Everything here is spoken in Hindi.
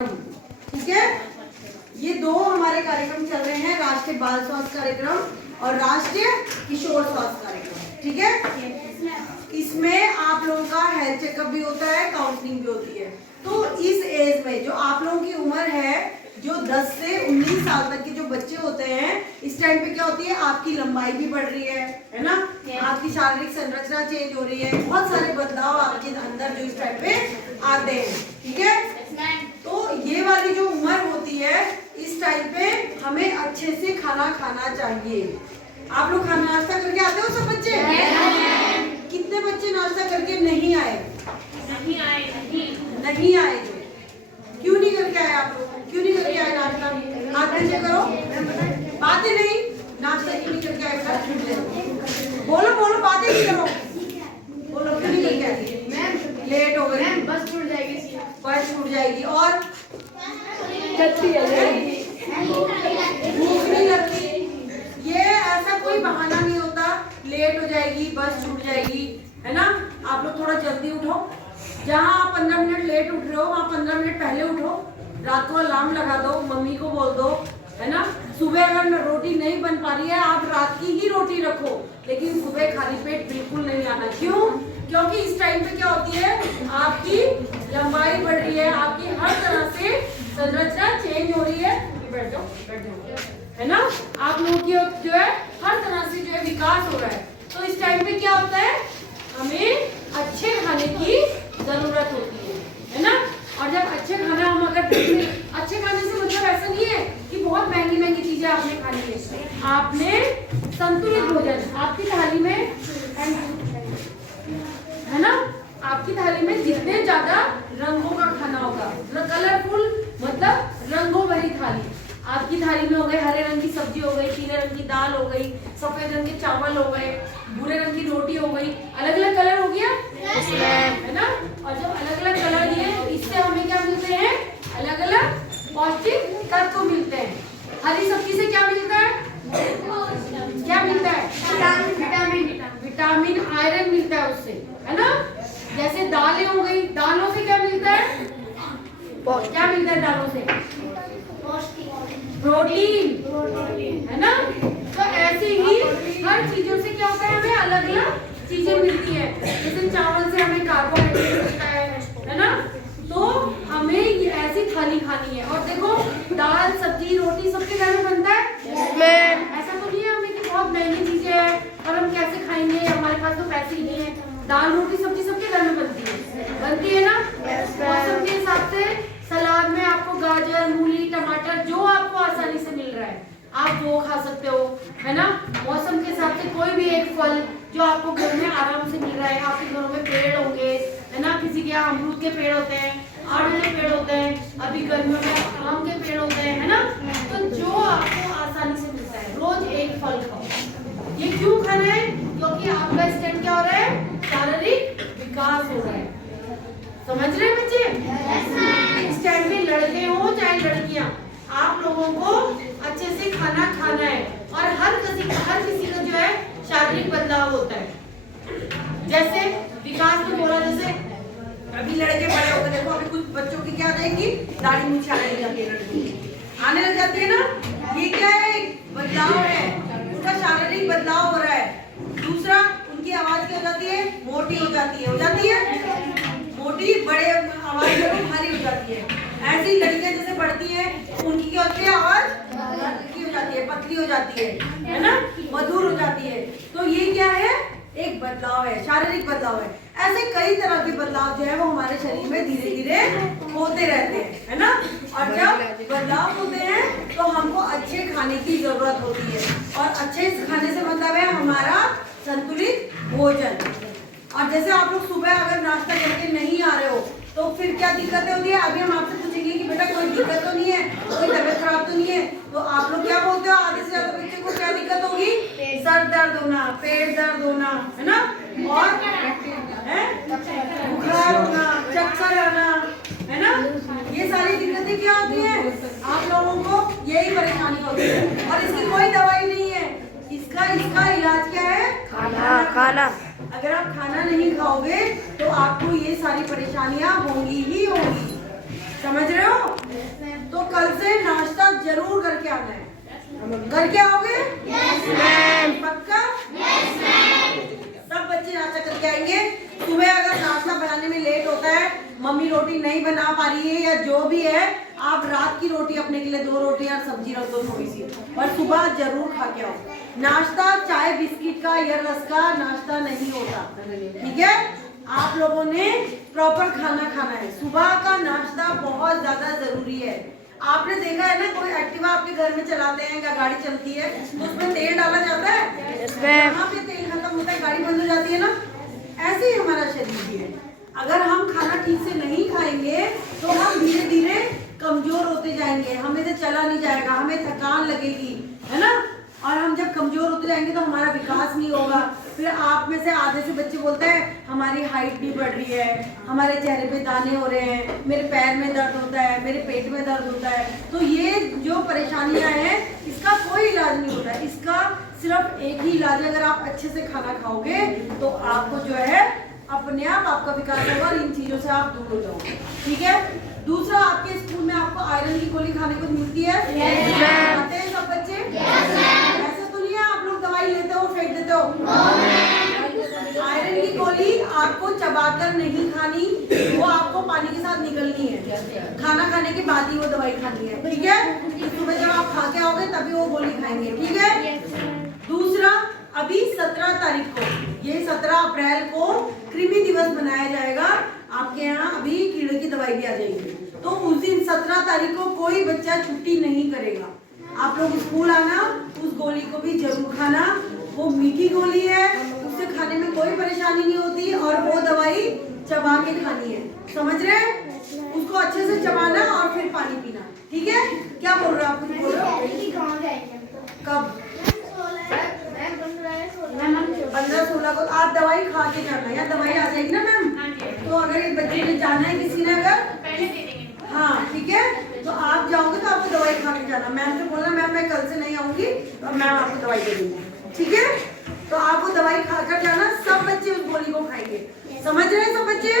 ठीक है। ये दो हमारे कार्यक्रम चल रहे हैं, राष्ट्रीय बाल स्वास्थ्य कार्यक्रम और राष्ट्रीय किशोर स्वास्थ्य कार्यक्रम। ठीक है। इसमें आप लोगों का हेल्थ चेकअप भी होता है, काउंसलिंग भी होती है। तो इस एज में जो आप लोगों की उम्र है, जो 10 से 19 साल तक के जो बच्चे होते हैं, इस टाइम पे क्या होती है, आपकी लंबाई भी बढ़ रही है ना, आपकी शारीरिक संरचना चेंज हो रही है, बहुत सारे बदलाव आपके अंदर जो इस टाइम पे आते हैं। ठीक है। तो ये वाली जो उम्र होती है, इस टाइम पे हमें अच्छे से खाना खाना चाहिए। आप लोग खाना नाश्ता करके आते हो सब बच्चे? कितने बच्चे नाश्ता करके नहीं आए? नहीं आए। क्यों नहीं करके आए आप लोग? क्यों नहीं करके आए नाश्ता? हाथ नीचे करो, बातें नहीं, नाश्ता क्यों नहीं करके आए? बोलो बोलो, बातें नहीं करो, बोलो क्यों नहीं करके आए? लेट हो गए, बस छूट जाएगी। बस छूट जाएगी और भूख नहीं लगती। ये ऐसा कोई बहाना नहीं होता, लेट हो जाएगी, बस छूट जाएगी, है ना। आप लोग थोड़ा जल्दी उठो। जहाँ आप 15 मिनट लेट उठ रहे हो, वहाँ 15 मिनट पहले उठो। रात को अलार्म लगा दो, मम्मी को बोल दो, है ना। सुबह अगर रोटी नहीं बन पा रही है, आप रात की ही रोटी रखो, लेकिन सुबह खाली पेट बिल्कुल नहीं आना। क्यों? क्योंकि इस टाइम पे क्या होती है, आपकी लंबाई बढ़ रही है, आपकी हर तरह से संरचना चेंज हो रही है। बैठ जाओ, है ना। आप लोगों की जो है हर तरह से जो है विकास हो रहा है। तो इस टाइम पे क्या होता है, हमें अच्छे खाने की जरूरत होती है ना। और जब अच्छे खाना हम अगर अच्छे खाने से मतलब ऐसा नहीं है कि बहुत महंगी महंगी चीजें आपने खानी है। आपने संतुलित भोजन, आपकी थाली में, है ना, आपकी थाली में जितने ज्यादा रंगों का खाना होगा, कलरफुल मतलब रंगों भरी थाली। आपकी थाली में हो गए हरे रंग की सब्जी हो गई, पीले रंग की दाल हो गई, सफेद रंग के चावल हो गए, भूरे रंग की रोटी हो गई, अलग अलग कलर हो गया, है ना। और जब अलग अलग कलर दिए तो इससे हमें क्या मिलते हैं, अलग अलग पौष्टिक तत्व मिलते हैं। हरी सब्जी से क्या मिलता है, क्या मिलता है? विटामिन, आयरन मिलता है उससे, है ना। जैसे दालें हो गई, दालों से क्या मिलता है, क्या मिलता है दालों से? प्रोटीन, है ना। तो ऐसे ही हर चीजों से क्या होता है, हमें अलग अलग चीजें मिलती है। जैसे चावल से हमें कार्बोहाइड्रेट मिलता है ना। तो हमें ये ऐसी थाली खानी है। और देखो, दाल सब्जी रोटी सबके घर में बनता है। ऐसा तो नहीं है हमें कि बहुत महंगी चीजें हैं और हम कैसे खाएंगे, हमारे पास तो पैसे ही नहीं है। दाल रोटी सब्जी सबके घर में बनती है ना। मौसम के हिसाब से सलाद में आपको गाजर, मूली, टमाटर, जो आपको आसानी से मिल रहा है आप वो खा सकते हो, है ना। मौसम के हिसाब से कोई भी एक फल जो आपको घर में आराम से मिल रहा है, आपके घरों में पेड़ होंगे, है ना। किसी के यहाँ अमरूद के पेड़ होते हैं, आड़ू के पेड़ होते हैं, अभी गर्मियों में आम के पेड़ होते हैं, है ना। तो जो आपको आसानी से मिलता है, रोज एक फल खाओ। ये क्यों खाना है? क्योंकि आपका इस टाइम क्या हो रहा है, शारीरिक विकास हो रहा है। समझ रहे हैं बच्चे? इस टाइम में लड़के हो चाहे लड़कियां, आप लोगों को अच्छे से खाना खाना है। और हर किसी का जो है शारीरिक बदलाव होता है। जैसे विकास में बोला, जैसे अभी लड़के बड़े हो गए, देखो अभी कुछ बच्चों की क्या हो जाएगी, दाढ़ी मूंछ आने लग जाती है, लड़की आने लग जाती है ना। ये क्या है, बदलाव है, उनका शारीरिक बदलाव हो रहा है। दूसरा, उनकी आवाज क्या हो जाती है, मोटी हो जाती है, मोटी, बड़े आवाज में भारी हो जाती है। ऐसी लड़कियां जैसे बढ़ती हैं, उनकी क्या होती है, आवाज हल्की हो जाती है, पतली हो जाती है ना, मधुर हो जाती है। तो ये क्या है, एक बदलाव है, शारीरिक बदलाव है। ऐसे कई तरह के बदलाव जो है वो हमारे शरीर में धीरे धीरे होते रहते हैं, है ना। और जब बदलाव होते हैं तो हमको अच्छे खाने की जरूरत होती है। और अच्छे खाने से मतलब है हमारा संतुलित भोजन। और जैसे आप लोग सुबह अगर नाश्ता करके नहीं आ रहे हो तो फिर क्या दिक्कतें होती है, अभी हम आपसे पूछेंगे कि बेटा कोई दिक्कत तो नहीं है, कोई तबीयत खराब तो नहीं है, तो आप लोग क्या बोलते हो, आधे से ज्यादा बच्चे को क्या दिक्कत होगी, सर दर्द होना, पेट दर्द होना, है ना, और बुखार होना, चक्कर आना, है ना। ये सारी दिक्कतें क्या होती है, आप लोगों को यही परेशानी होती है। और इसकी कोई दवाई नहीं है, इसका इलाज क्या है, खाना। अगर आप खाना नहीं खाओगे तो आपको ये सारी परेशानियां होंगी ही होंगी। समझ रहे हो? तो कल से नाश्ता जरूर करके आना है। करके आओगे? पक्का? सब बच्चे नाश्ता करके आएंगे। सुबह अगर नाश्ता बनाने में लेट होता है, मम्मी रोटी नहीं बना पा रही है या जो भी है, आप रात की रोटी अपने के लिए 2 रोटी और सब्जी रख दो थोड़ी सी, और सुबह जरूर खा के आओ। नाश्ता चाय बिस्किट का या रस का नाश्ता नहीं होता, ठीक है? आप लोगों ने प्रॉपर खाना खाना है। सुबह का नाश्ता बहुत ज्यादा जरूरी है। आपने देखा है ना, कोई एक्टिवा आपके घर में चलाते हैं या गाड़ी चलती है तो उसमें तेल डाला जाता है, वहाँ पे तेल खत्म होता है, गाड़ी बंद हो जाती है ना। ऐसे ही हमारा शरीर भी है। अगर हम खाना ठीक से नहीं खाएंगे तो हम धीरे धीरे कमजोर होते जाएंगे, हमें से चला नहीं जाएगा, हमें थकान लगेगी, है ना। और हम जब कमजोर होते जाएंगे तो हमारा विकास नहीं होगा। फिर आप में से आधे से बच्चे बोलते हैं हमारी हाइट नहीं बढ़ रही है, हमारे चेहरे पे दाने हो रहे हैं, मेरे पैर में दर्द होता है, मेरे पेट में दर्द होता है। तो ये जो परेशानियां हैं इसका कोई इलाज नहीं होता है। इसका सिर्फ एक ही इलाज है, अगर आप अच्छे से खाना खाओगे तो आपको जो है अपने आप आपका विकास होगा और इन चीजों से आप दूर हो जाओगे, ठीक है। दूसरा, आपके स्कूल में आपको आयरन की गोली खाने को मिलती है, खाते हैं सब बच्चे? ऐसा तो नहीं है आप लोग दवाई लेते हो फेंक देते हो। आयरन की गोली आपको चबाकर नहीं खानी, वो आपको पानी के साथ निकलनी है। खाना खाने के बाद ही वो दवाई खानी है, ठीक है। सुबह जब आप खा के आओगे तभी वो गोली खाएंगे, ठीक है। दूसरा, अभी 17 तारीख को, ये 17 अप्रैल को कृमि दिवस मनाया जाएगा। आपके यहाँ अभी कीड़े की दवाई भी आ जाएगी, तो उस दिन 17 तारीख को कोई बच्चा छुट्टी नहीं करेगा। आप लोग स्कूल आना, उस गोली को भी जरूर खाना। वो मीठी गोली है, उससे खाने में कोई परेशानी नहीं होती और वो दवाई चबा के खानी है, समझ रहे हैं? उसको अच्छे से चबाना और फिर पानी पीना, ठीक है। क्या बोल रहे हो आप? कुछ बोल रहे हो? कब? 15-16 को आप दवाई खा के जाना, या दवाई आ जाएगी ना मैम। तो अगर एक बच्चे ने जाना है, किसी ने अगर, हाँ ठीक है, तो आप जाओगे तो आपको दवाई खा के जाना। मैम से बोलना मैम मैं कल से नहीं आऊंगी, तो मैम आपको दवाई दे दूंगी, ठीक है। तो आप वो दवाई खाकर जाना। सब बच्चे उस गोली को खाएंगे, समझ रहे हैं सब बच्चे?